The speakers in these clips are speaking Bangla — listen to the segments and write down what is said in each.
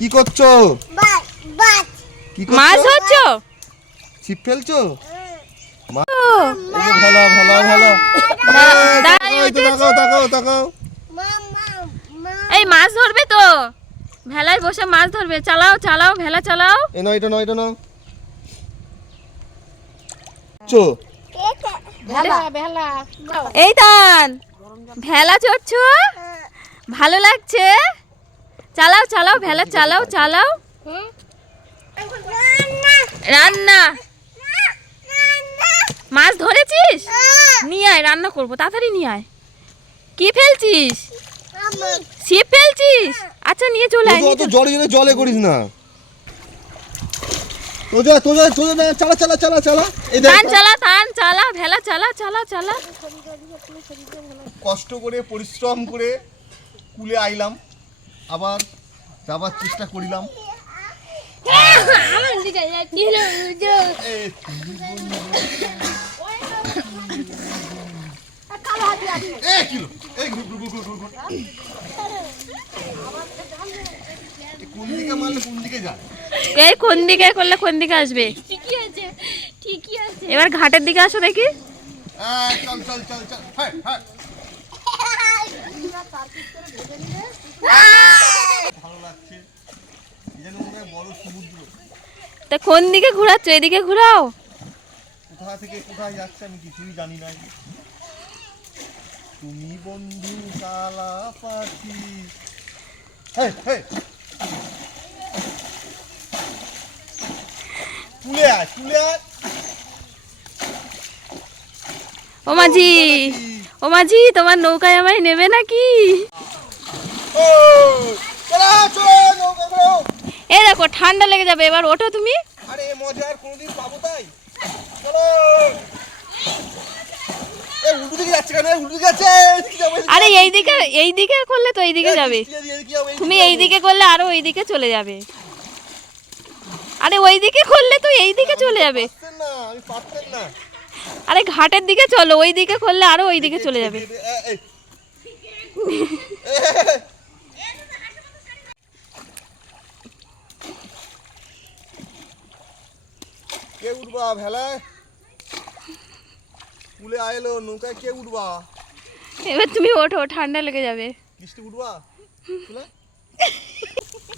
কি করছ? মাছ করছ? ধরছো? ছিপ ফেলছো? এই ভালো ভালো ভালো। দাঁড়াই এই তো তাকাও তাকাও তাকাও এই মাছ ধরবে তো। ভেলায় বসে মাছ ধরবে। চালাও চালাও ভেলা চালাও। এ নাও এটা নাও এটা নাও। চো। এই তান ভেলা চড়ছো? ভালো লাগছে? চালাও চালাও ভেলা চালাও চালাও। রান্না। মাছ ধরেছিস? নিয়ে আয় রান্না করব তাড়াতাড়ি নিয়ে আয়। কি ফেলছিস? ছিপ ফেলছিস? আচ্ছা নিয়ে চলে আয় অত জলে জলে জলে করিস না। তোজা তোজা তোজা না চালা চালা চালা চালা। এই দেখ। চালা টান চালা ভেলা চালা চালা চালা। কষ্ট করে পরিশ্রম করে কুলে আইলাম। আবার যাবার চেষ্টা করিলাম? এই, কোন দিকে মারলে কোন দিকে যায়? এই কোন দিকে করলে কোন দিকে আসবে? এবার ঘাটের দিকে আসো দেখি। চল চল চল চল। হ্যাঁ হ্যাঁ ভালো লাগছে এই যেন মনে হয় বড় সমুদ্র তা কোন দিকে ঘোরাচ্ছ? এদিকে ঘোরাও। কোথা থেকে কোথায় যাচ্ছে আমি কিছুই জানি না। তুমি বন্ধু কালা পাখি আয় আয়। ও মাঝি ও মাঝি তোমার নৌকায় আমায় নেবে নাকি? ও চলো চলো নৌকা এই দেখো ঠান্ডা লেগে যাবে এবার ওঠো তুমি আরে এ মজা আর কোনোদিন পাবো তাই চলো এ এ আরে যাব। এই দিকে এই দিকে করলে তো এই দিকে যাবে তুমি যাব। এই দিকে করলে আরও ওই দিকে চলে যাবে আরে ওই দিকে করলে তো এই দিকে চলে যাবে আরে ঘাটের দিকে চলো ওই দিকে করলে আরও ওই দিকে চলে যাবে এ, এ, কে উঠবা ভেলায় কুলে আইলো নৌকায় কে উঠবা? এবার তুমি ওঠো ঠান্ডা লেগে যাবে। কিস্তি উঠবা? কুলে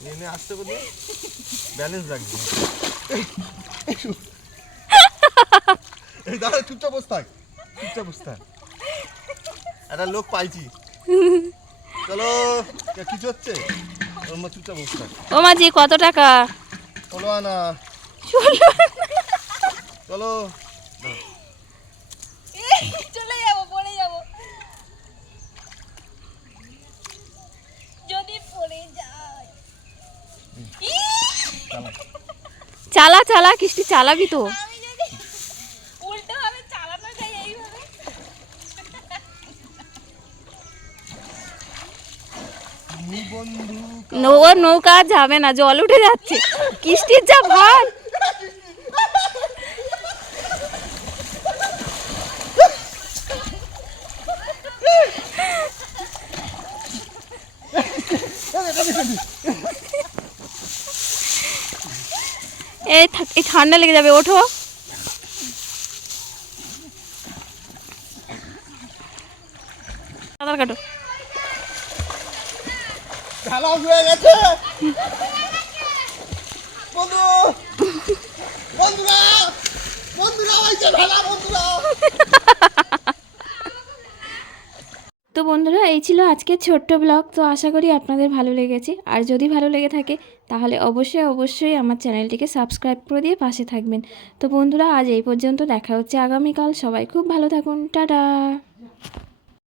নেমে আসতে বলি ব্যালেন্স রাখবি। এই দাঁড়া চুপচাপ বস থাক। চুপচাপ বস থাক। একটা লোক পাইছি। চলো কে কিছু হচ্ছে? ওর মা চুপচাপ বস থাক। ও মাঝি কত টাকা? চলো আনা। ষোলো চলো। চলে যাব পড়ে যাব। যদি পড়ে যায়। চালা চালা কিস্তি চালাবি তো। নৌকা যাবে না জল উঠে যাচ্ছে। কিস্তির যা ভার ঠান্ডা লেগে যাবে ওঠো। সাঁতার কাটো। গেছে। বন্ধু বন্ধুরা বন্ধুরা হয়েছে ভেলা বন্ধুরা তো বন্ধুরা, এই ছিল আজকের ছোট্ট ব্লগ। তো আশা করি আপনাদের ভালো লেগেছে। আর যদি ভালো লেগে থাকে, তাহলে অবশ্যই অবশ্যই আমার চ্যানেলটিকে সাবস্ক্রাইব করে দিয়ে পাশে থাকবেন। তো বন্ধুরা, আজ এই পর্যন্ত দেখা হচ্ছে আগামীকাল। সবাই খুব ভালো থাকুন। টাটা!